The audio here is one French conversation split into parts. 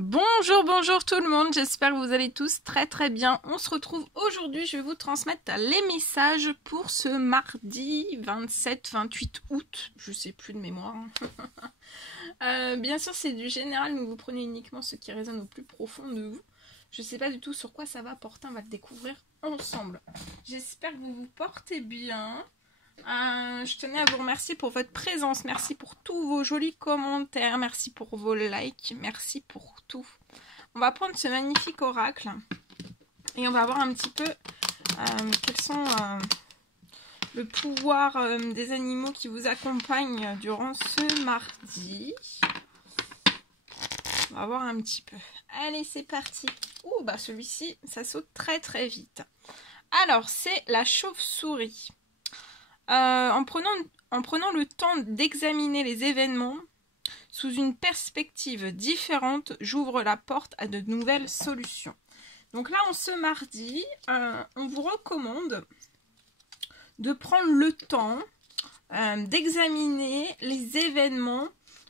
Bonjour, bonjour tout le monde, j'espère que vous allez tous très bien. On se retrouve aujourd'hui, je vais vous transmettre les messages pour ce mardi 27-28 août, je sais plus de mémoire. Bien sûr c'est du général, donc vous prenez uniquement ce qui résonne au plus profond de vous. Je sais pas du tout sur quoi ça va porter, on va le découvrir ensemble. J'espère que vous vous portez bien. Je tenais à vous remercier pour votre présence, merci pour tous vos jolis commentaires, merci pour vos likes, merci pour tout. On va prendre ce magnifique oracle et on va voir un petit peu quels sont le pouvoir des animaux qui vous accompagnent durant ce mardi. On va voir un petit peu. Allez, c'est parti. Ouh, bah celui-ci, ça saute très vite. Alors, c'est la chauve-souris. En prenant le temps d'examiner les événements sous une perspective différente, j'ouvre la porte à de nouvelles solutions. Donc là, en ce mardi, on vous recommande de prendre le temps d'examiner les événements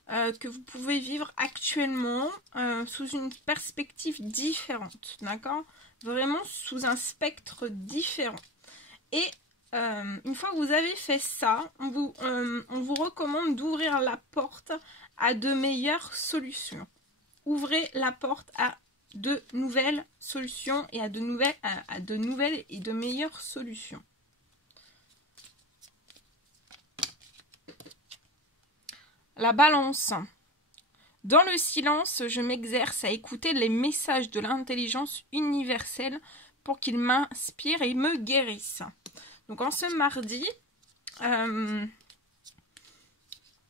que vous pouvez vivre actuellement sous une perspective différente, d'accord? Vraiment sous un spectre différent. Et une fois que vous avez fait ça, on vous recommande d'ouvrir la porte à de meilleures solutions. Ouvrez la porte à de nouvelles solutions et à de nouvelles et de meilleures solutions. La balance. Dans le silence, je m'exerce à écouter les messages de l'intelligence universelle pour qu'ils m'inspirent et me guérissent. Donc en ce mardi,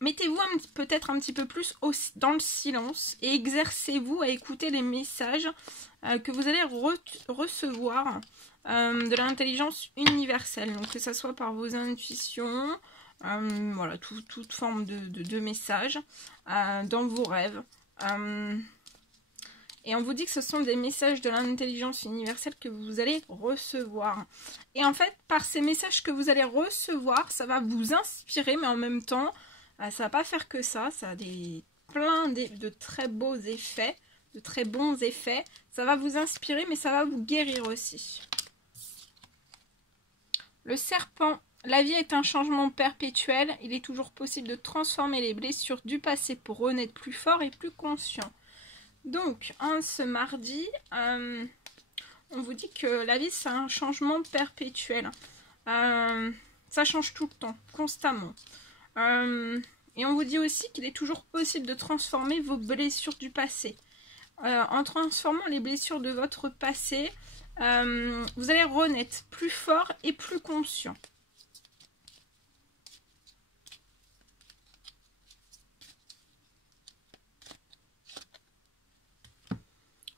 mettez-vous peut-être un petit peu plus dans le silence et exercez-vous à écouter les messages que vous allez recevoir de l'intelligence universelle. Donc que ce soit par vos intuitions, voilà, toute forme de messages, dans vos rêves. Et on vous dit que ce sont des messages de l'intelligence universelle que vous allez recevoir. Et en fait, par ces messages que vous allez recevoir, ça va vous inspirer, mais en même temps, ça va pas faire que ça. Ça a plein de très beaux effets, de très bons effets. Ça va vous inspirer, mais ça va vous guérir aussi. Le serpent. La vie est un changement perpétuel. Il est toujours possible de transformer les blessures du passé pour renaître plus fort et plus conscient. Donc, ce mardi, on vous dit que la vie, c'est un changement perpétuel. Ça change tout le temps, constamment. Et on vous dit aussi qu'il est toujours possible de transformer vos blessures du passé. En transformant les blessures de votre passé, vous allez renaître plus fort et plus conscient.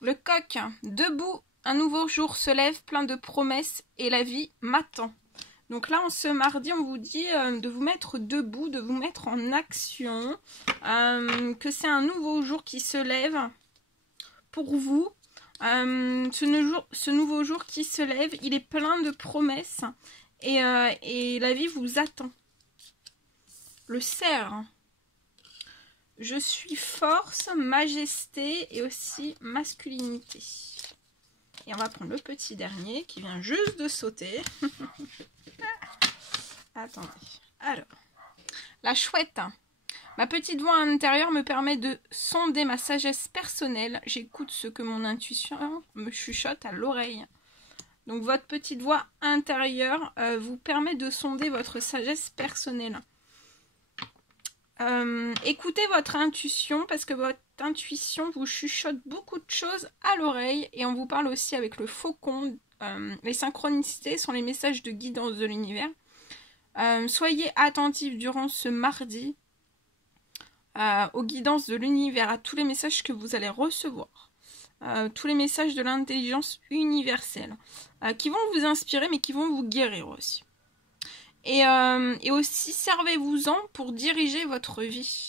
Le coq, debout, un nouveau jour se lève plein de promesses et la vie m'attend. Donc là, ce mardi, on vous dit de vous mettre debout, de vous mettre en action, que c'est un nouveau jour qui se lève pour vous. Ce nouveau jour qui se lève, il est plein de promesses et la vie vous attend. Le cerf. Je suis force, majesté et aussi masculinité. Et on va prendre le petit dernier qui vient juste de sauter. Attendez. Alors, la chouette. Ma petite voix intérieure me permet de sonder ma sagesse personnelle. J'écoute ce que mon intuition me chuchote à l'oreille. Donc votre petite voix intérieure vous permet de sonder votre sagesse personnelle. Écoutez votre intuition parce que votre intuition vous chuchote beaucoup de choses à l'oreille et on vous parle aussi avec le faucon. Les synchronicités sont les messages de guidance de l'univers. Soyez attentifs durant ce mardi aux guidances de l'univers, à tous les messages que vous allez recevoir. Tous les messages de l'intelligence universelle qui vont vous inspirer mais qui vont vous guérir aussi. Et aussi, servez-vous-en pour diriger votre vie.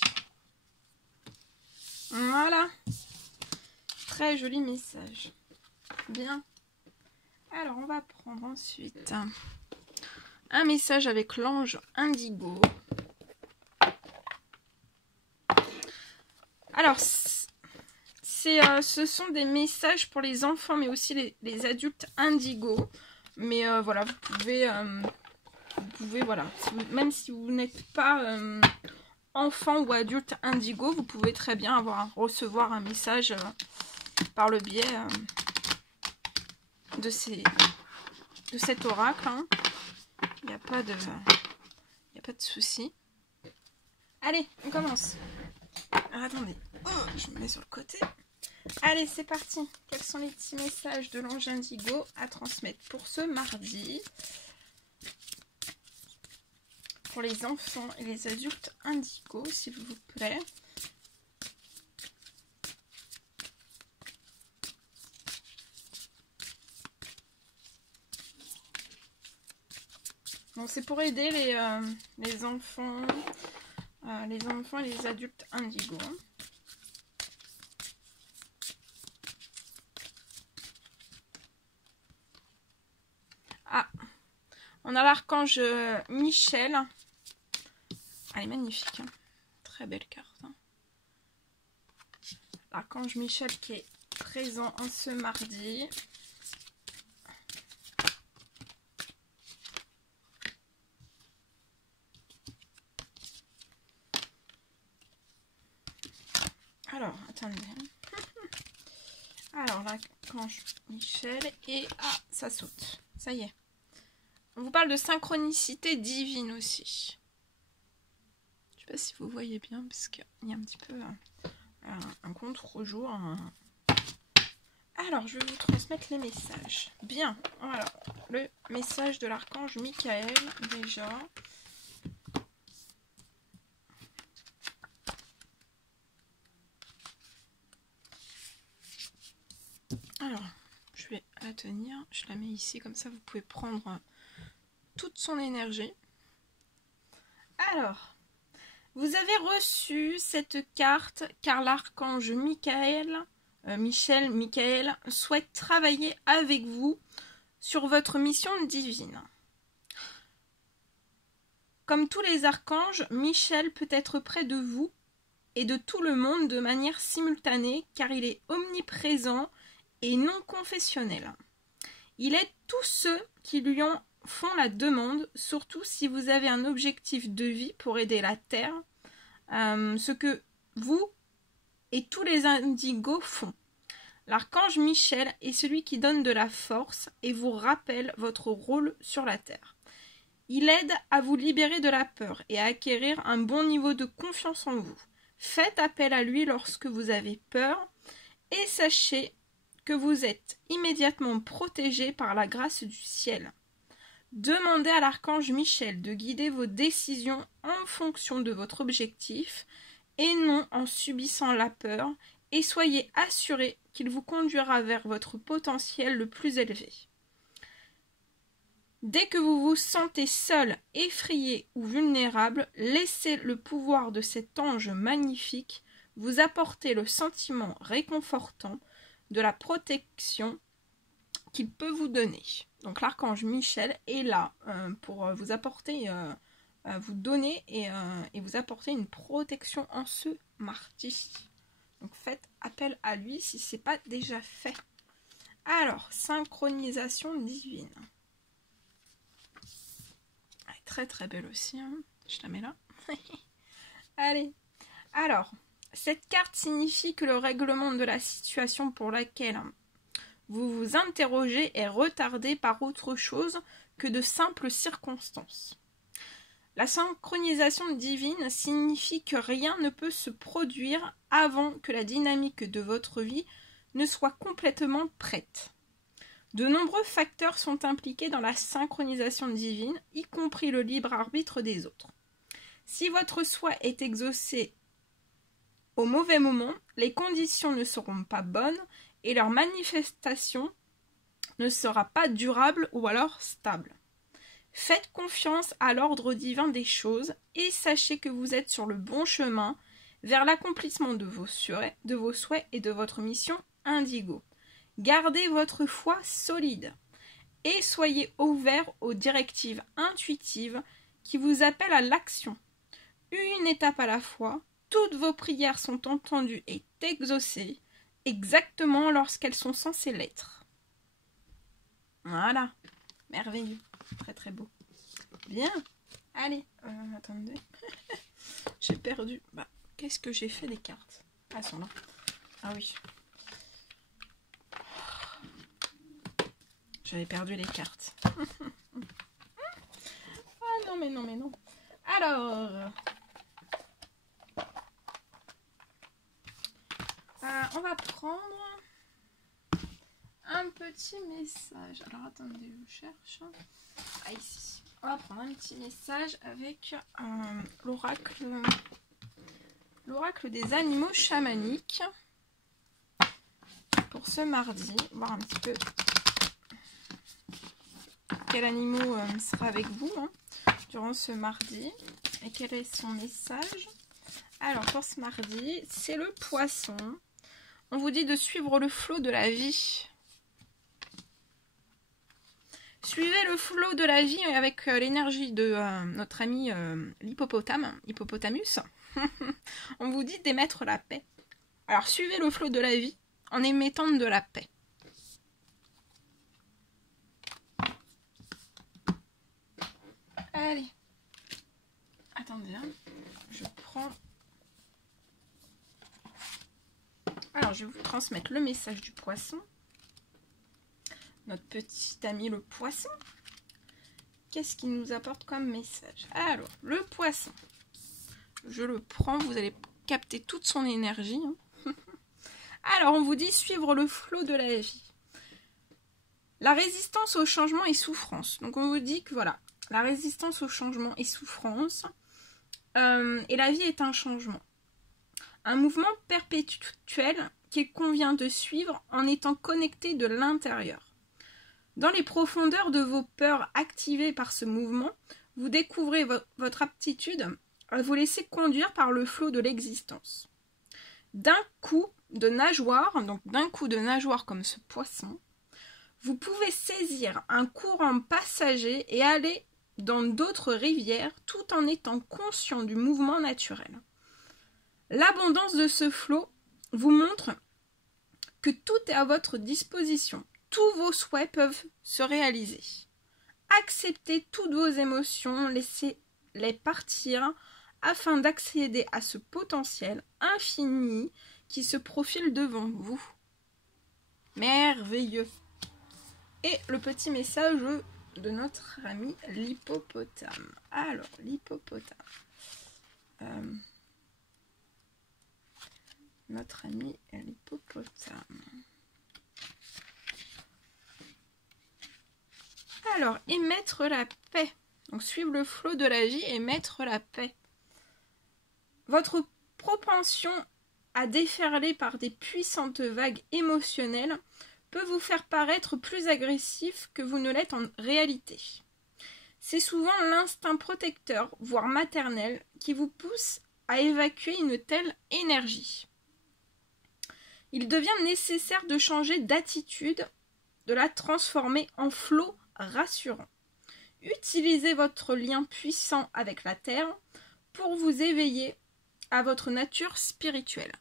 Voilà. Très joli message. Bien. Alors, on va prendre ensuite un message avec l'ange indigo. Alors, ce sont des messages pour les enfants, mais aussi les adultes indigo. Mais voilà, vous pouvez voilà, même si vous n'êtes pas enfant ou adulte indigo, vous pouvez très bien recevoir un message par le biais de cet oracle. Hein. Il n'y a pas de souci. Allez, on commence. Alors, attendez, je me mets sur le côté. Allez, c'est parti. Quels sont les petits messages de l'ange indigo à transmettre pour ce mardi? Pour les enfants et les adultes indigo, s'il vous plaît. Bon, c'est pour aider les enfants et les adultes indigo. Ah, on a l'archange Michel. Elle est magnifique, hein. Très belle carte. Hein. L'archange Michel qui est présent en ce mardi. Alors, attendez. Alors, l'archange Michel et... Ah, ça saute. Ça y est. On vous parle de synchronicité divine aussi. Je sais pas si vous voyez bien, parce qu'il y a un petit peu un contre-jour. Alors, je vais vous transmettre les messages. Bien. Alors, le message de l'archange Michael, déjà. Alors, je vais la tenir. Je la mets ici, comme ça, vous pouvez prendre toute son énergie. Alors, vous avez reçu cette carte car l'archange Michael souhaite travailler avec vous sur votre mission divine. Comme tous les archanges, Michel peut être près de vous et de tout le monde de manière simultanée car il est omniprésent et non confessionnel. Il aide tous ceux qui lui font la demande, surtout si vous avez un objectif de vie pour aider la Terre, ce que vous et tous les indigos font. L'archange Michel est celui qui donne de la force et vous rappelle votre rôle sur la Terre. Il aide à vous libérer de la peur et à acquérir un bon niveau de confiance en vous. Faites appel à lui lorsque vous avez peur et sachez que vous êtes immédiatement protégé par la grâce du ciel. Demandez à l'archange Michel de guider vos décisions en fonction de votre objectif et non en subissant la peur et soyez assurés qu'il vous conduira vers votre potentiel le plus élevé. Dès que vous vous sentez seul, effrayé ou vulnérable, laissez le pouvoir de cet ange magnifique vous apporter le sentiment réconfortant de la protection qu'il peut vous donner. Donc l'archange Michel est là pour vous apporter, vous donner et vous apporter une protection en ce mardi. Donc faites appel à lui si ce n'est pas déjà fait. Alors, synchronisation divine. Elle est très très belle aussi. Hein. Je la mets là. Allez. Alors, cette carte signifie que le règlement de la situation pour laquelle vous vous interrogez est retardé par autre chose que de simples circonstances. La synchronisation divine signifie que rien ne peut se produire avant que la dynamique de votre vie ne soit complètement prête. De nombreux facteurs sont impliqués dans la synchronisation divine, y compris le libre arbitre des autres. Si votre souhait est exaucé au mauvais moment, les conditions ne seront pas bonnes et leur manifestation ne sera pas durable ou alors stable. Faites confiance à l'ordre divin des choses et sachez que vous êtes sur le bon chemin vers l'accomplissement de vos souhaits et de votre mission indigo. Gardez votre foi solide et soyez ouverts aux directives intuitives qui vous appellent à l'action. Une étape à la fois, toutes vos prières sont entendues et exaucées. exactement lorsqu'elles sont censées l'être. Voilà. Merveilleux. Très très beau. Bien. Allez. Attendez. J'ai perdu. Bah, qu'est-ce que j'ai fait des cartes? Ah, elles sont là. Ah oui. J'avais perdu les cartes. Ah non, mais non, mais non. Alors... on va prendre un petit message. Alors, attendez, je cherche. Ah, ici. On va prendre un petit message avec l'oracle des animaux chamaniques pour ce mardi. Voir un petit peu quel animal sera avec vous durant ce mardi et quel est son message. Alors, pour ce mardi, c'est le poisson. On vous dit de suivre le flot de la vie. Suivez le flot de la vie avec l'énergie de notre ami l'hippopotamus. On vous dit d'émettre la paix. Alors, suivez le flot de la vie en émettant de la paix. Allez. Attendez, je prends... Alors, je vais vous transmettre le message du poisson. Notre petit ami le poisson. Qu'est-ce qu'il nous apporte comme message? Alors, le poisson. Je le prends, vous allez capter toute son énergie. Alors, on vous dit suivre le flot de la vie. La résistance au changement et souffrance. Donc, on vous dit que voilà, la résistance au changement et souffrance. Et la vie est un changement. Un mouvement perpétuel qu'il convient de suivre en étant connecté de l'intérieur. Dans les profondeurs de vos peurs activées par ce mouvement, vous découvrez votre aptitude à vous laisser conduire par le flot de l'existence. D'un coup de nageoire, donc d'un coup de nageoire comme ce poisson, vous pouvez saisir un courant passager et aller dans d'autres rivières tout en étant conscient du mouvement naturel. L'abondance de ce flot vous montre que tout est à votre disposition. Tous vos souhaits peuvent se réaliser. Acceptez toutes vos émotions, laissez-les partir afin d'accéder à ce potentiel infini qui se profile devant vous. Merveilleux. Et le petit message de notre ami l'hippopotame. Alors, l'hippopotame. Notre ami l'hippopotame. Alors, émettre la paix. Donc, suivre le flot de la vie et mettre la paix. Votre propension à déferler par des puissantes vagues émotionnelles peut vous faire paraître plus agressif que vous ne l'êtes en réalité. C'est souvent l'instinct protecteur, voire maternel, qui vous pousse à évacuer une telle énergie. Il devient nécessaire de changer d'attitude, de la transformer en flot rassurant. Utilisez votre lien puissant avec la terre pour vous éveiller à votre nature spirituelle.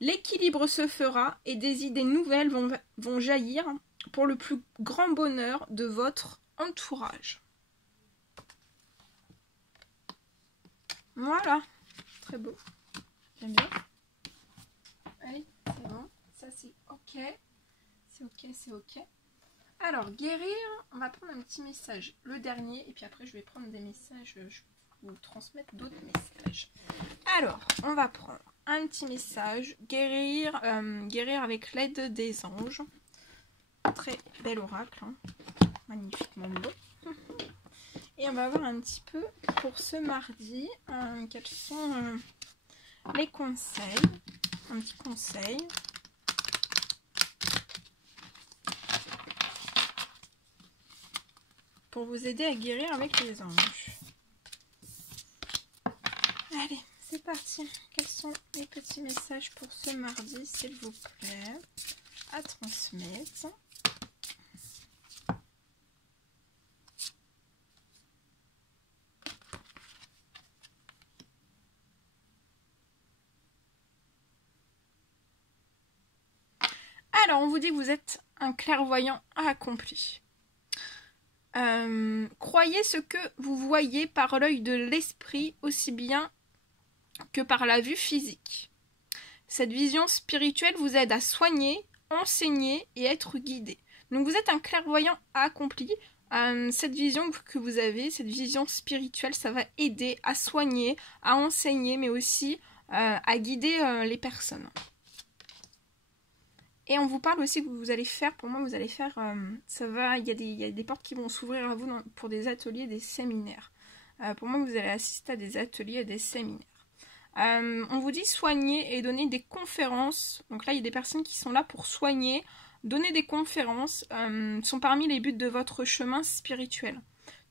L'équilibre se fera et des idées nouvelles vont jaillir pour le plus grand bonheur de votre entourage. Voilà, très beau. J'aime bien. Allez, c'est bon. Ça, c'est ok. C'est ok, c'est ok. Alors, guérir, on va prendre un petit message, le dernier, et puis après, je vais prendre des messages, je vais vous transmettre d'autres messages. Alors, on va prendre un petit message, guérir avec l'aide des anges. Très bel oracle, magnifiquement beau. Et on va voir un petit peu pour ce mardi, quels sont les conseils, un petit conseil. Pour vous aider à guérir avec les anges. Allez, c'est parti. Quels sont les petits messages pour ce mardi, s'il vous plaît, à transmettre? Alors, on vous dit que vous êtes un clairvoyant accompli. Croyez ce que vous voyez par l'œil de l'esprit aussi bien que par la vue physique. Cette vision spirituelle vous aide à soigner, enseigner et être guidé. Donc vous êtes un clairvoyant accompli. Cette vision que vous avez, cette vision spirituelle, ça va aider à soigner, à enseigner, mais aussi à guider les personnes. Et on vous parle aussi que vous allez faire, pour moi vous allez faire, il y a des portes qui vont s'ouvrir à vous pour des ateliers, des séminaires. Pour moi vous allez assister à des ateliers, à des séminaires. On vous dit soigner et donner des conférences. Donc là il y a des personnes qui sont là pour soigner, donner des conférences, sont parmi les buts de votre chemin spirituel.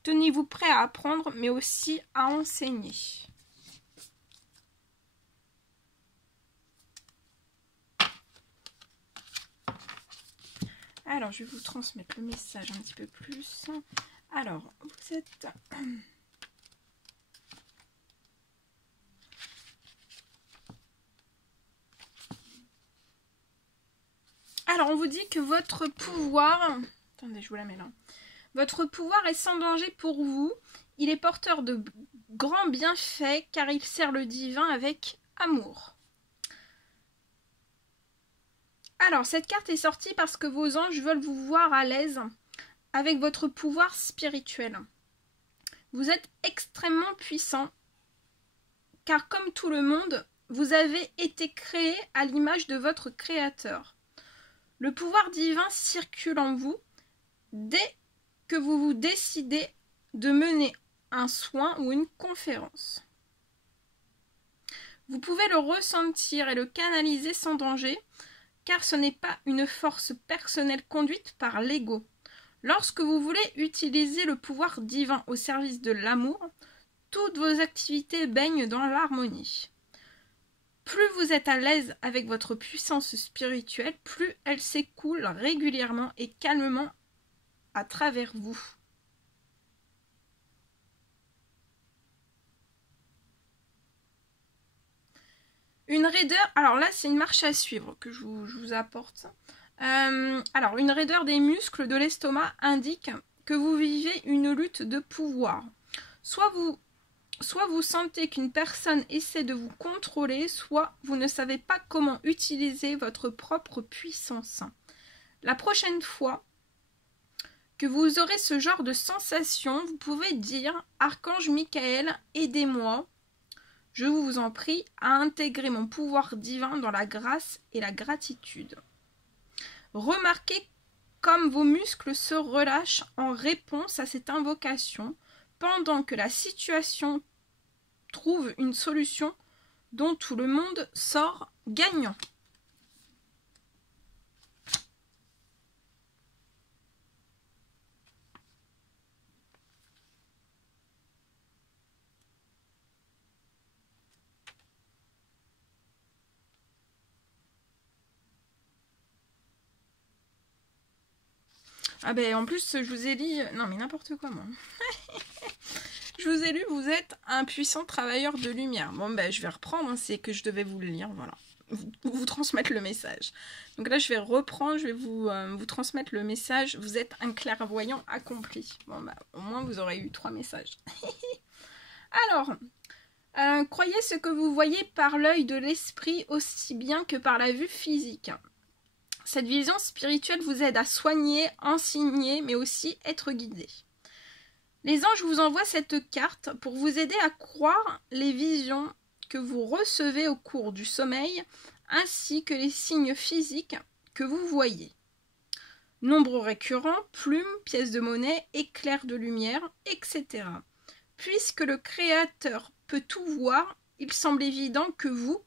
Tenez-vous prêt à apprendre mais aussi à enseigner. Alors, je vais vous transmettre le message un petit peu plus. Alors, vous êtes... Alors, on vous dit que votre pouvoir... Attendez, je vous la mets là. Votre pouvoir est sans danger pour vous. Il est porteur de grands bienfaits car il sert le divin avec amour. Alors, cette carte est sortie parce que vos anges veulent vous voir à l'aise avec votre pouvoir spirituel. Vous êtes extrêmement puissant, car comme tout le monde, vous avez été créé à l'image de votre Créateur. Le pouvoir divin circule en vous dès que vous vous décidez de mener un soin ou une conférence. Vous pouvez le ressentir et le canaliser sans danger, car ce n'est pas une force personnelle conduite par l'ego. Lorsque vous voulez utiliser le pouvoir divin au service de l'amour, toutes vos activités baignent dans l'harmonie. Plus vous êtes à l'aise avec votre puissance spirituelle, plus elle s'écoule régulièrement et calmement à travers vous. Une raideur, alors là c'est une marche à suivre que je vous apporte. Alors une raideur des muscles de l'estomac indique que vous vivez une lutte de pouvoir. Soit vous sentez qu'une personne essaie de vous contrôler, soit vous ne savez pas comment utiliser votre propre puissance. La prochaine fois que vous aurez ce genre de sensation, vous pouvez dire « Archange Michael, aidez-moi ». Je vous en prie à intégrer mon pouvoir divin dans la grâce et la gratitude. Remarquez comme vos muscles se relâchent en réponse à cette invocation, pendant que la situation trouve une solution dont tout le monde sort gagnant. Ah ben en plus je vous ai dit... Non mais n'importe quoi moi. Je vous ai lu, vous êtes un puissant travailleur de lumière. Bon ben je vais reprendre, hein, c'est que je devais vous le lire, voilà. Vous transmettre le message. Donc là je vais reprendre, je vais vous transmettre le message. Vous êtes un clairvoyant accompli. Bon ben au moins vous aurez eu 3 messages. Alors, croyez ce que vous voyez par l'œil de l'esprit aussi bien que par la vue physique. Cette vision spirituelle vous aide à soigner, enseigner, mais aussi être guidé. Les anges vous envoient cette carte pour vous aider à croire les visions que vous recevez au cours du sommeil, ainsi que les signes physiques que vous voyez. Nombres récurrents, plumes, pièces de monnaie, éclairs de lumière, etc. Puisque le Créateur peut tout voir, il semble évident que vous,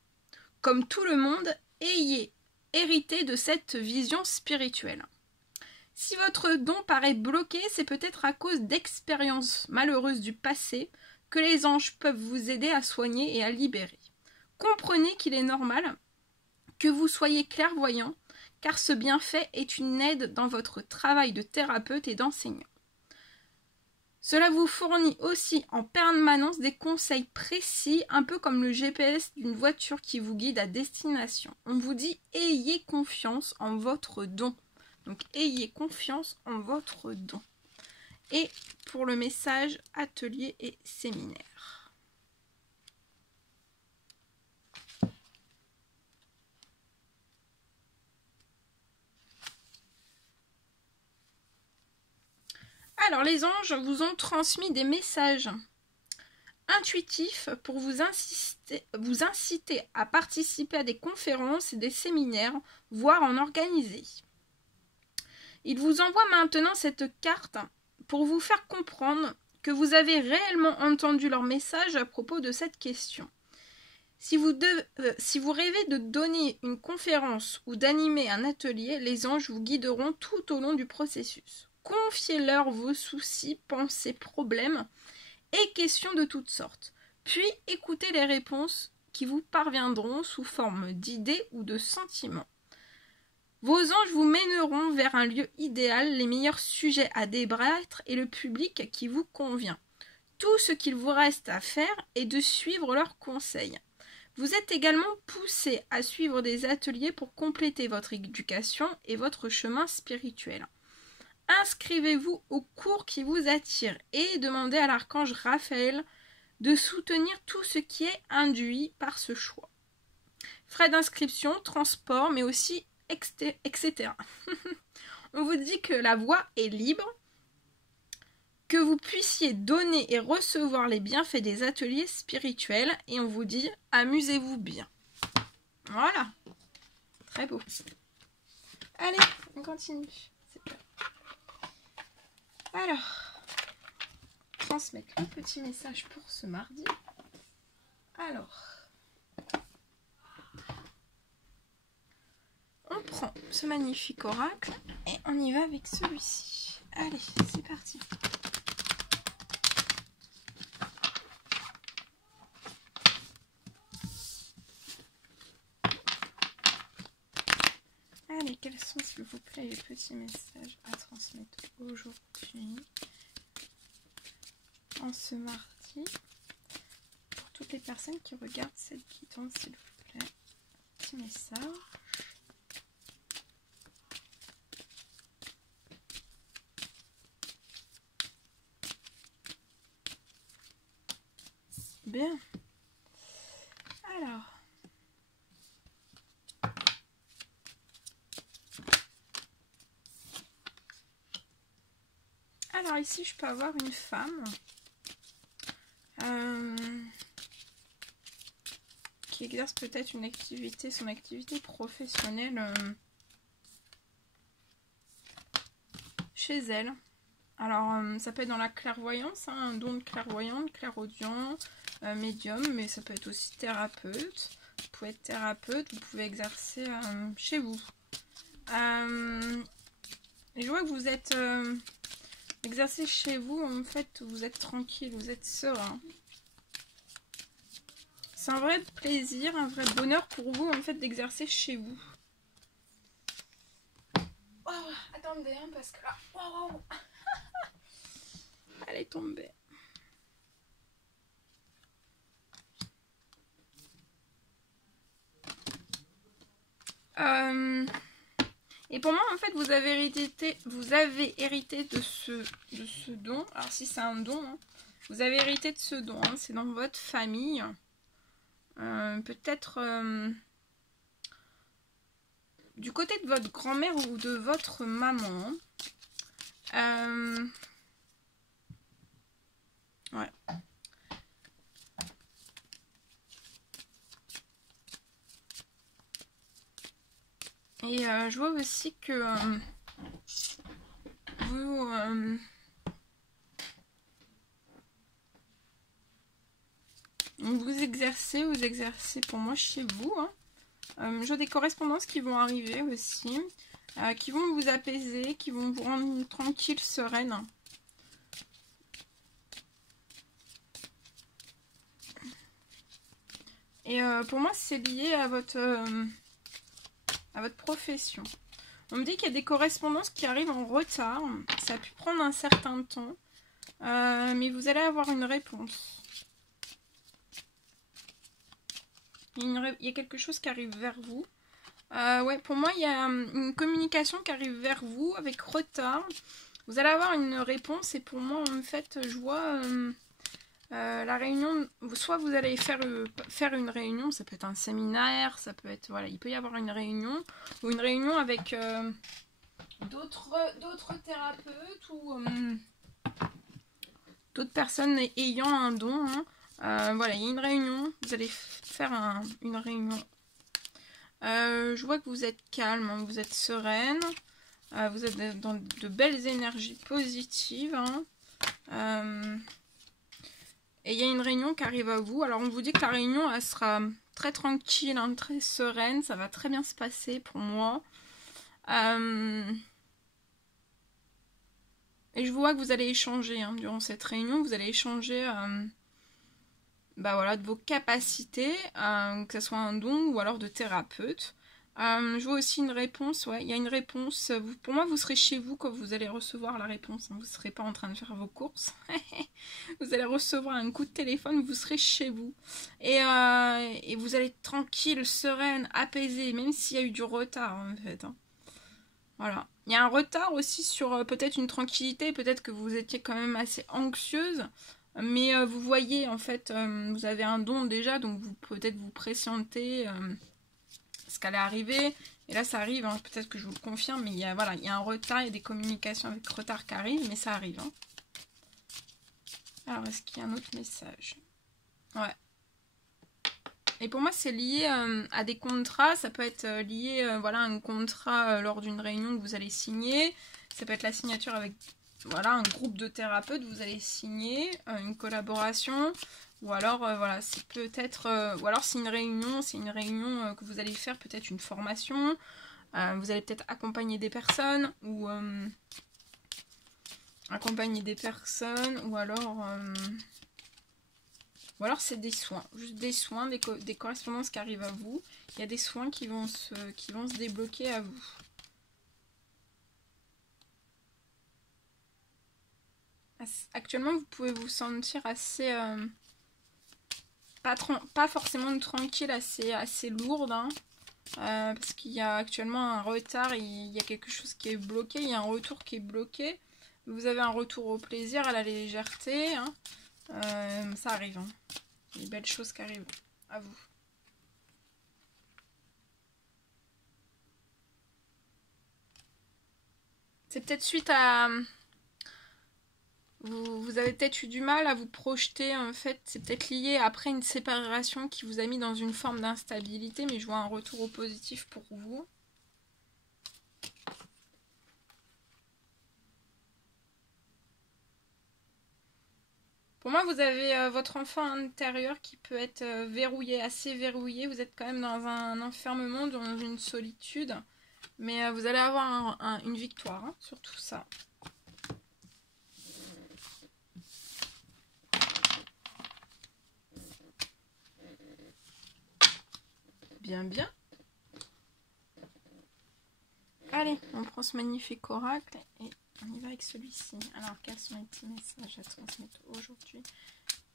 comme tout le monde, ayez hérité de cette vision spirituelle. Si votre don paraît bloqué, c'est peut-être à cause d'expériences malheureuses du passé que les anges peuvent vous aider à soigner et à libérer. Comprenez qu'il est normal que vous soyez clairvoyant, car ce bienfait est une aide dans votre travail de thérapeute et d'enseignant. Cela vous fournit aussi en permanence des conseils précis, un peu comme le GPS d'une voiture qui vous guide à destination. On vous dit « Ayez confiance en votre don ». Donc, ayez confiance en votre don. Et pour le message atelier et séminaire. Alors, les anges vous ont transmis des messages intuitifs pour vous inciter à participer à des conférences et des séminaires, voire en organiser. Ils vous envoient maintenant cette carte pour vous faire comprendre que vous avez réellement entendu leur message à propos de cette question. Si vous rêvez de donner une conférence ou d'animer un atelier, les anges vous guideront tout au long du processus. Confiez-leur vos soucis, pensées, problèmes et questions de toutes sortes. Puis écoutez les réponses qui vous parviendront sous forme d'idées ou de sentiments. Vos anges vous mèneront vers un lieu idéal, les meilleurs sujets à débattre et le public qui vous convient. Tout ce qu'il vous reste à faire est de suivre leurs conseils. Vous êtes également poussé à suivre des ateliers pour compléter votre éducation et votre chemin spirituel. Inscrivez-vous aux cours qui vous attirent et demandez à l'archange Raphaël de soutenir tout ce qui est induit par ce choix. Frais d'inscription, transport, mais aussi etc. On vous dit que la voie est libre, que vous puissiez donner et recevoir les bienfaits des ateliers spirituels et on vous dit amusez-vous bien. Voilà, très beau. Allez, on continue. Alors, transmettre un petit message pour ce mardi. Alors, on prend ce magnifique oracle et on y va avec celui-ci. Allez, c'est parti. Allez, quels sont, s'il vous plaît, les petits messages à transmettre aujourd'hui, en ce mardi, pour toutes les personnes qui regardent cette guidance, s'il vous plaît. Petit message. Bien. Alors ici, je peux avoir une femme qui exerce peut-être une activité, son activité professionnelle chez elle. Alors, ça peut être dans la clairvoyance, hein, un don de clairvoyante, clairaudient, médium, mais ça peut être aussi thérapeute. Vous pouvez être thérapeute, vous pouvez exercer chez vous. Et je vois que vous êtes exercé chez vous, en fait, vous êtes tranquille, vous êtes serein. C'est un vrai plaisir, un vrai bonheur pour vous, en fait, d'exercer chez vous. Oh, attendez, hein, parce que là... Wow. Elle est tombée. Et pour moi, en fait, vous avez hérité de ce don. Alors, si c'est un don, hein, vous avez hérité de ce don. Hein, c'est dans votre famille. Peut-être du côté de votre grand-mère ou de votre maman. Ouais. Et je vois aussi que vous exercez pour moi chez vous. Hein. Je vois des correspondances qui vont arriver aussi, qui vont vous apaiser, qui vont vous rendre tranquille, sereine. Et pour moi, c'est lié à votre profession. On me dit qu'il y a des correspondances qui arrivent en retard. Ça a pu prendre un certain temps. Mais vous allez avoir une réponse. Il y a quelque chose qui arrive vers vous. Ouais, pour moi, il y a une communication qui arrive vers vous avec retard. Vous allez avoir une réponse et pour moi, en fait, je vois la réunion. Soit vous allez faire une réunion, ça peut être un séminaire, ça peut être, voilà, il peut y avoir une réunion ou une réunion avec d'autres thérapeutes ou d'autres personnes ayant un don. Hein. Voilà, il y a une réunion, vous allez faire une réunion. Je vois que vous êtes calme, hein, vous êtes sereine, vous êtes dans de belles énergies positives. Hein. Et il y a une réunion qui arrive à vous. Alors on vous dit que la réunion, elle sera très tranquille, hein, très sereine, ça va très bien se passer pour moi. Et je vois que vous allez échanger hein, durant cette réunion, vous allez échanger bah voilà, de vos capacités, que ce soit un don ou alors de thérapeute. Je vois aussi une réponse, ouais, il y a une réponse. Pour moi, vous serez chez vous quand vous allez recevoir la réponse. Hein, vous ne serez pas en train de faire vos courses. Vous allez recevoir un coup de téléphone, vous serez chez vous. Et vous allez être tranquille, sereine, apaisée, même s'il y a eu du retard en fait. Hein. Voilà. Il y a un retard aussi sur peut-être une tranquillité, peut-être que vous étiez quand même assez anxieuse, mais vous voyez en fait, vous avez un don déjà, donc vous peut-être vous pressentez ce qu'allait arriver, et là ça arrive, hein, peut-être que je vous le confirme, mais il y a un retard, il y a des communications avec retard qui arrivent, mais ça arrive. Hein. Alors est-ce qu'il y a un autre message? Ouais. Et pour moi, c'est lié à des contrats. Ça peut être lié voilà, à un contrat lors d'une réunion que vous allez signer. Ça peut être la signature avec voilà, un groupe de thérapeutes. Vous allez signer une collaboration. Ou alors, voilà, c'est peut-être... ou alors, c'est une réunion que vous allez faire, peut-être une formation. Vous allez peut-être accompagner des personnes. Ou accompagner des personnes. Ou alors c'est des soins, juste des soins, des correspondances qui arrivent à vous. Il y a des soins qui vont se débloquer à vous. Actuellement, vous pouvez vous sentir assez... pas forcément tranquille, assez lourde. Hein, parce qu'il y a actuellement un retard, il y a quelque chose qui est bloqué, il y a un retour qui est bloqué. Vous avez un retour au plaisir, à la légèreté. Hein, ça arrive. Hein. Des belles choses qui arrivent à vous. C'est peut-être suite à... Vous avez peut-être eu du mal à vous projeter, en fait. C'est peut-être lié après une séparation qui vous a mis dans une forme d'instabilité, mais je vois un retour au positif pour vous. Pour moi, vous avez votre enfant intérieur qui peut être verrouillé, assez verrouillé. Vous êtes quand même dans un enfermement, dans une solitude. Mais vous allez avoir une victoire hein, sur tout ça. Bien, bien. Allez, on prend ce magnifique oracle et on y va avec celui-ci. Alors, quels sont les petits messages à transmettre aujourd'hui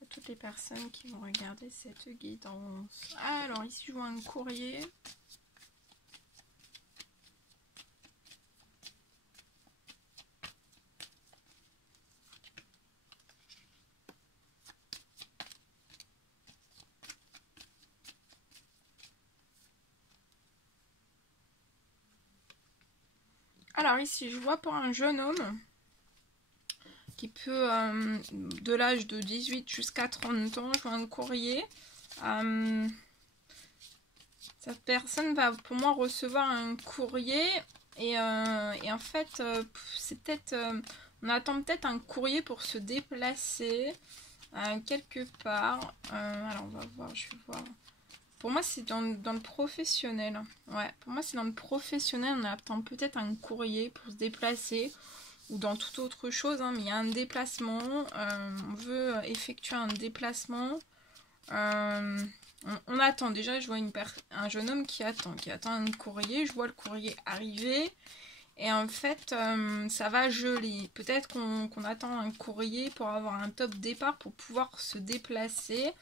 à toutes les personnes qui vont regarder cette guidance? Alors, ici, je vois un courrier. Alors ici, je vois pour un jeune homme qui peut, de l'âge de 18 jusqu'à 30 ans, je vois un courrier. Cette personne va pour moi recevoir un courrier et en fait, c'est peut-être... on attend peut-être un courrier pour se déplacer quelque part. Alors on va voir, je vais voir. Pour moi, c'est dans le professionnel. Ouais, pour moi, c'est dans le professionnel. On attend peut-être un courrier pour se déplacer ou dans toute autre chose. Hein, mais il y a un déplacement. On veut effectuer un déplacement. On attend. Déjà, je vois un jeune homme qui attend un courrier. Je vois le courrier arriver. Et en fait, ça va geler. Peut-être qu'on attend un courrier pour avoir un top départ pour pouvoir se déplacer.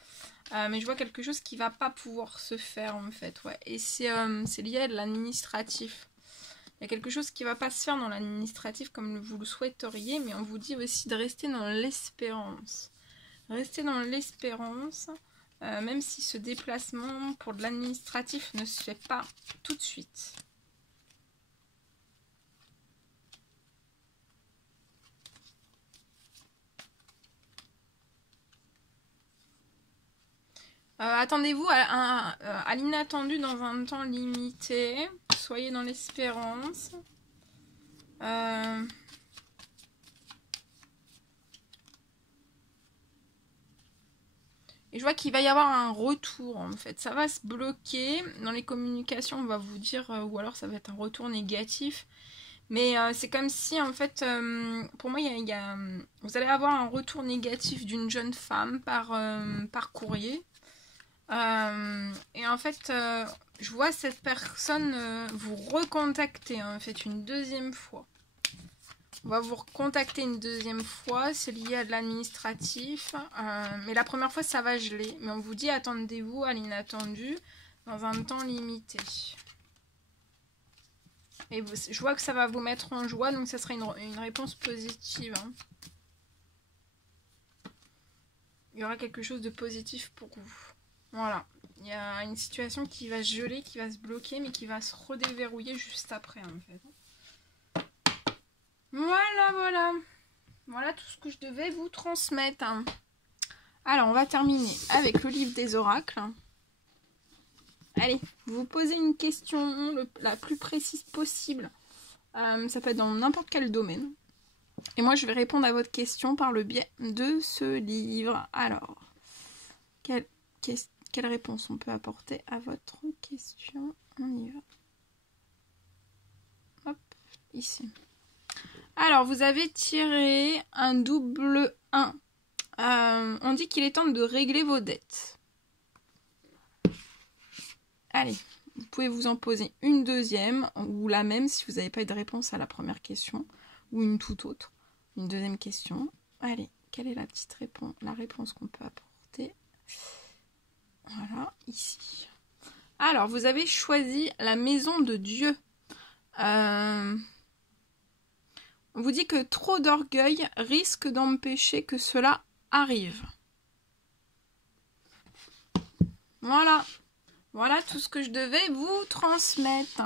Mais je vois quelque chose qui va pas pouvoir se faire en fait. Ouais. Et c'est lié à l'administratif. Il y a quelque chose qui va pas se faire dans l'administratif comme vous le souhaiteriez. Mais on vous dit aussi de rester dans l'espérance. Rester dans l'espérance. Même si ce déplacement pour de l'administratif ne se fait pas tout de suite. Attendez-vous à l'inattendu dans un temps limité. Soyez dans l'espérance. Et je vois qu'il va y avoir un retour en fait. Ça va se bloquer. Dans les communications, on va vous dire, ou alors ça va être un retour négatif. Mais c'est comme si en fait, pour moi, vous allez avoir un retour négatif d'une jeune femme par courrier. Et en fait, je vois cette personne vous recontacter en fait une deuxième fois. On va vous recontacter une deuxième fois, c'est lié à de l'administratif. Mais la première fois, ça va geler. Mais on vous dit, attendez-vous à l'inattendu dans un temps limité. Et je vois que ça va vous mettre en joie, donc ça sera une réponse positive. Hein. Il y aura quelque chose de positif pour vous. Voilà. Il y a une situation qui va se geler, qui va se bloquer, mais qui va se redéverrouiller juste après, en fait. Voilà, voilà. Voilà tout ce que je devais vous transmettre. Hein. Alors, on va terminer avec le livre des oracles. Allez, vous posez une question la plus précise possible. Ça peut être dans n'importe quel domaine. Et moi, je vais répondre à votre question par le biais de ce livre. Alors, quelle réponse on peut apporter à votre question? On y va. Hop, ici. Alors, vous avez tiré un double 1. On dit qu'il est temps de régler vos dettes. Allez, vous pouvez vous en poser une deuxième ou la même si vous n'avez pas eu de réponse à la première question ou une toute autre. Une deuxième question. Allez, quelle est la petite réponse? La réponse qu'on peut apporter. Voilà, ici. Alors, vous avez choisi la maison de Dieu. On vous dit que trop d'orgueil risque d'empêcher que cela arrive. Voilà. Voilà tout ce que je devais vous transmettre.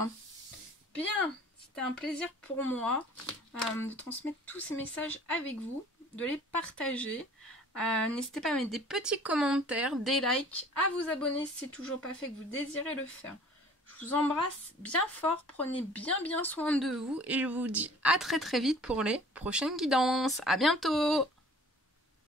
Bien, c'était un plaisir pour moi de transmettre tous ces messages avec vous, de les partager. N'hésitez pas à mettre des petits commentaires, des likes, à vous abonner si c'est toujours pas fait, que vous désirez le faire. Je vous embrasse bien fort, prenez bien soin de vous et je vous dis à très vite pour les prochaines guidances. À bientôt!